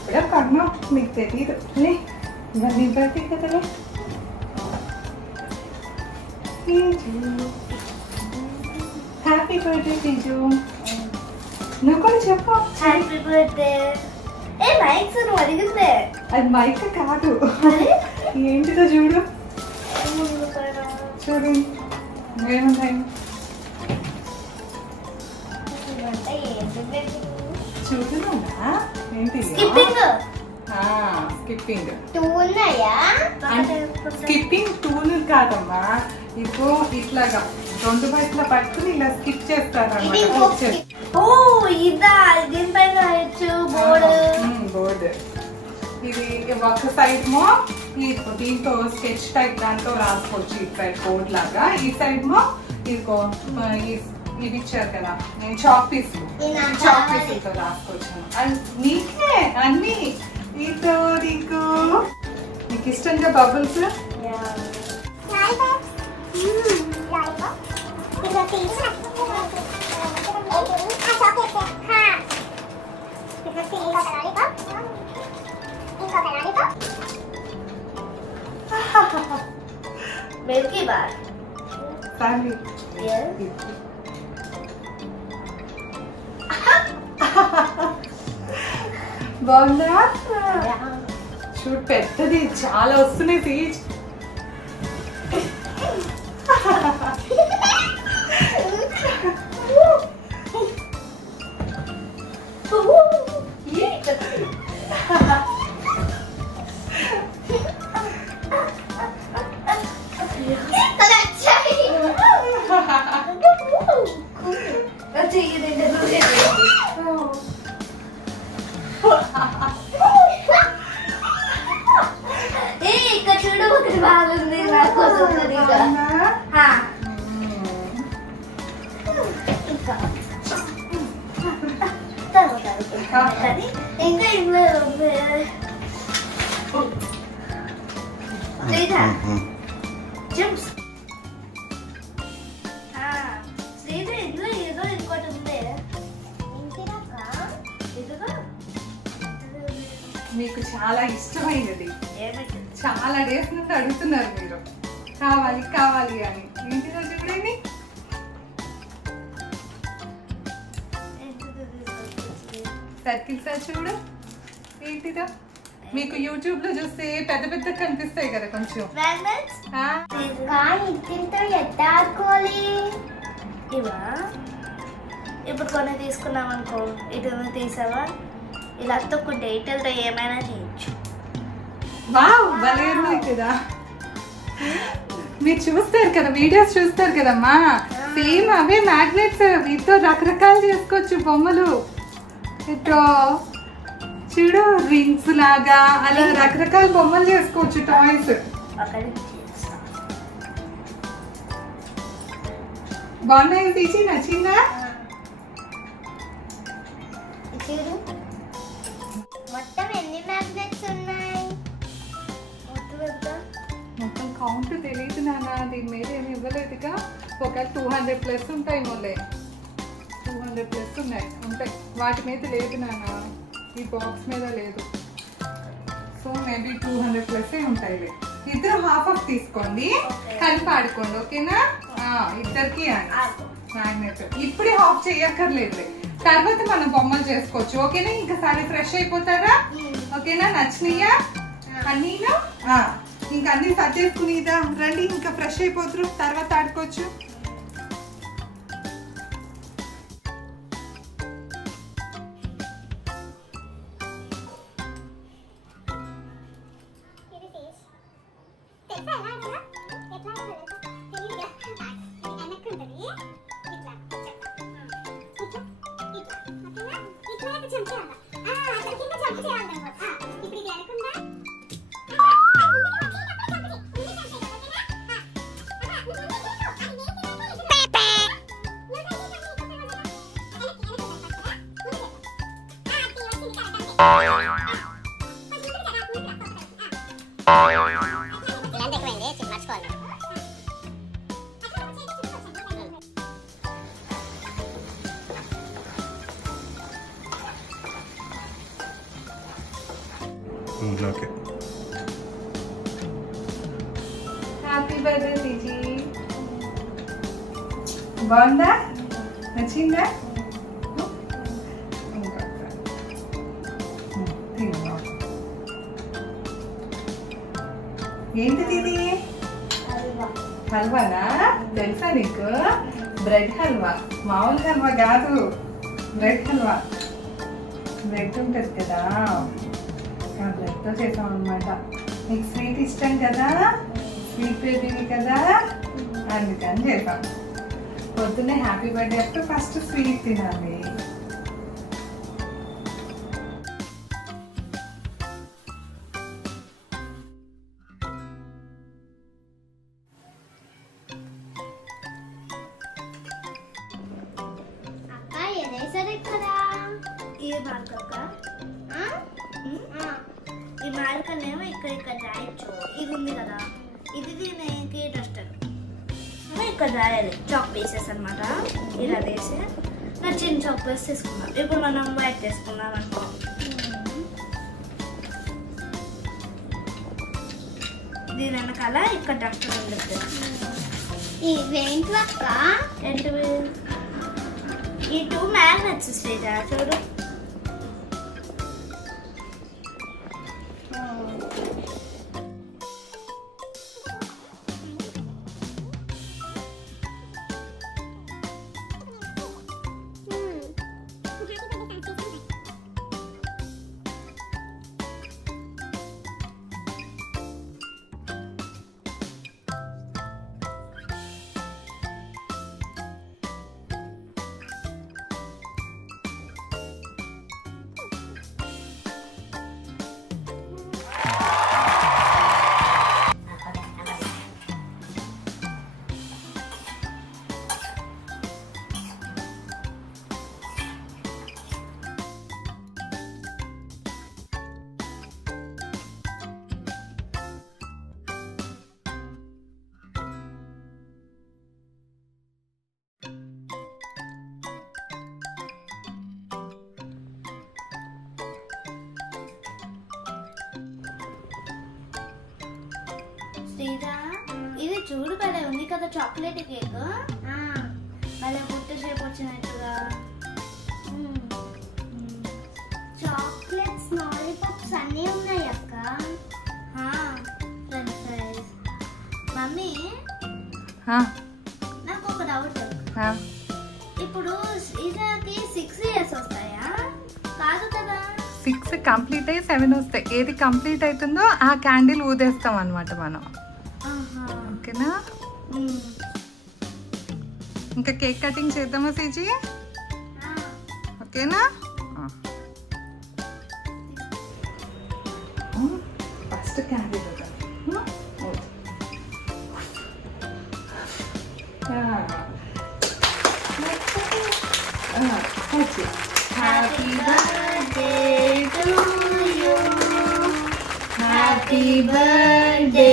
ఎప్పుడో కన్నా మీకు తెలీదు ఇవన్నీ బర్త్డే కదలే. Happy birthday Teju. నువ్వు కూడా చెప్పు హ్యాపీ బర్త్డే. ఏ మైక్ నువ్వు అడిగిందే. అది మైక్ కాదు, ఏంటిదో చూడు చూడు ఏముంటాయి చూడునా ఏంటి? స్కిప్పింగ్. స్కిప్పింగ్ టూల్ కాదమ్మా, ఇదిగో ఇట్లాగా రెండు వైపులా పట్టుకుని ఇలా స్కిప్ చేస్తారు బోర్డ్. ఇది ఒక సైడ్ మో దీంతో స్కెచ్ టైప్ దాంతో రాసుకోవచ్చు, ఈ సైడ్ బోర్డ్ లాగా. ఈ సైడ్ మో ఇదిగో ఇది ఇచ్చారు కదా నేను చాక్ పీసులతో రాసుకోవచ్చు. నీకే అన్ని నీతో నీకు నీకు ఇష్టంగా బబుల్స్. మిల్కీ బార్ బాగుందా? చూడు పెద్దది చాలా వస్తున్నాయి తీజ్. ఇక్కడ చూడు ఒకటి బాగుంది నాకు. ఇంకా ఇంట్లో శ్రీధర్ ఇంట్లో ఏదో ఇంకోటి ఉంది. మీకు చాలా ఇష్టమైనది, చాలా డేస్ నుండి అడుగుతున్నారు మీరు కావాలి కావాలి అని. ఏంటిదో చూడండి. సర్కిల్స్ చూడు ఏంటిదో. మీకు యూట్యూబ్ లో చూస్తే పెద్ద పెద్ద కనిపిస్తాయి కదా కొంచెం. ఇప్పుడు కొన్ని తీసుకున్నాం అనుకో, ఇటు తీసావా ఇలా అత్తుకుంటే ఇటెల్తో ఏమైనా చేయొచ్చు. వావ్ భలే ఉన్నాయి కదా. మీరు చూస్తారు కదా, వీడియోస్ చూస్తారు కదమ్మా, సేమ్ అవే మ్యాగ్నెట్స్. వీటితో రకరకాలు చేసుకోవచ్చు బొమ్మలు. ఇటో చూడు రింగ్స్ లాగా అలా రకరకాల బొమ్మలు చేసుకోవచ్చు, టాయ్స్. బాగున్నాయి తీసి నచ్చిందా? మొత్తం ఎన్ని మ్యాగ్నెట్స్ ఉన్నాయి? మొత్తం కౌంట్ తెలియదు నాన్న, దీని మీద ఏమి ఇవ్వలేదుగా. ఒక 200+ ఉంటాయి మొలే. 200+ ఉంటాయి. వాటి మీద లేదు నాన్న, ఈ బాక్స్ మీద లేదు. సో మేబీ 200+ ఉంటాయి. ఇద్దరు హాఫ్ తీసుకోండి, కలిపి ఆడుకోండి ఓకేనా? ఇద్దరికి మ్యాగ్నెట్ ఇప్పుడే హాఫ్ చేయక్కర్లేదు, తర్వాత మనం బొమ్మలు చేసుకోవచ్చు ఓకేనా? ఇంకా సరే ఫ్రెష్ అయిపోతారా ఓకేనా? నచ్చినాయా అన్నీనా? ఇంకా అన్ని సర్దేసుకునేదా రండి, ఇంకా ఫ్రెష్ అయిపోతారు, తర్వాత ఆడుకోవచ్చు. Grande, okay. Happy birthday సిజీ. బాగుందా? నచ్చిందా? ఏంటిది ఇది? హల్వానా? తెలుసా నీకు? బ్రెడ్ హల్వా, మామూలు హల్వా కాదు, బ్రెడ్ హల్వా. బ్రెడ్ ఉంటుంది కదా, ఆ బ్రెడ్తో చేసాం అనమాట. నీకు స్వీట్ ఇష్టం కదా, స్వీట్ బేబీని కదా, అందుకని చేసాం. పొద్దున్నే హ్యాపీ బర్త్డే అప్పుడు ఫస్ట్ స్వీట్ తినాలి. ఇది మార్కక్క, ఈ మార్కనేమో ఇక్కడ రాయొచ్చు. ఇది ఉంది కదా, ఇది దీనికి డస్టర్ ఇక్కడ రాయాలి. చాక్ పీసెస్ అనమాట. ఇలా వేసి నా చిన్న చాక్ పీస్ తీసుకున్నాం. ఇప్పుడు మనం వైట్ తీసుకున్నాం అనుకో. దీని వెనకాల ఇక్కడ డస్టర్ ఉంటుంది. ఇవేంటక్క? ఏంటివి? ఈ 2 మ్యాగ్నెట్స్ శ్రీజ, చూడు. శ్రీజా, ఇది చూడు భలే ఉంది కదా, చాక్లెట్ కేక్. భలే పుట్ట షేప్ వచ్చినట్టుగా. చాక్లెట్స్, లాలీపాప్స్ అన్నీ ఉన్నాయి అక్క. French fries. మమ్మీ, నాకు ఒక డౌట్. ఇప్పుడు శ్రీజాకి 6 years వస్తాయా? కాదు కదా, 6 కంప్లీట్ అయ్యి 7 వస్తాయి. ఏది కంప్లీట్ అవుతుందో ఆ క్యాండిల్ ఊదేస్తాం అనమాట మనం. ఓకేనా? ఇంకా కేక్ కటింగ్ చేద్దామా సీజీ? ఓకేనా? First candle happy birthday to you, happy birthday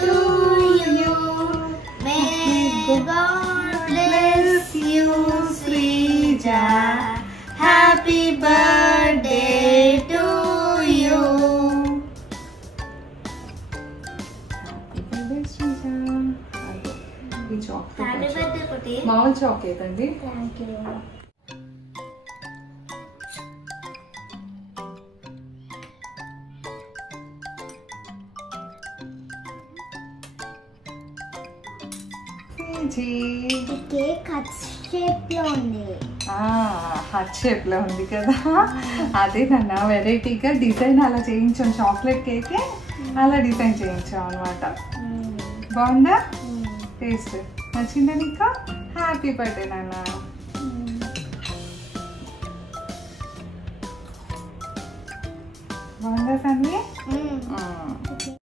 to you, may God bless you Sreeja, happy birthday to you. Happy birthday కుట్టి. మామూలు చాక్లెట్ అండి. Thank you. ఈ కేక్ హార్ట్ షేప్ లో ఉంది. హార్ట్ షేప్ లో ఉంది కదా, అదే నాన్న వెరైటీగా డిజైన్ అలా చేయించాం. చాక్లెట్ కేక్ అలా డిజైన్ చేయించాం అనమాట. బాగుందా? టేస్ట్ నచ్చిందా నీకు? హ్యాపీ బర్త్డే నాన్న. బాగుందా ఫ్యామిలీ?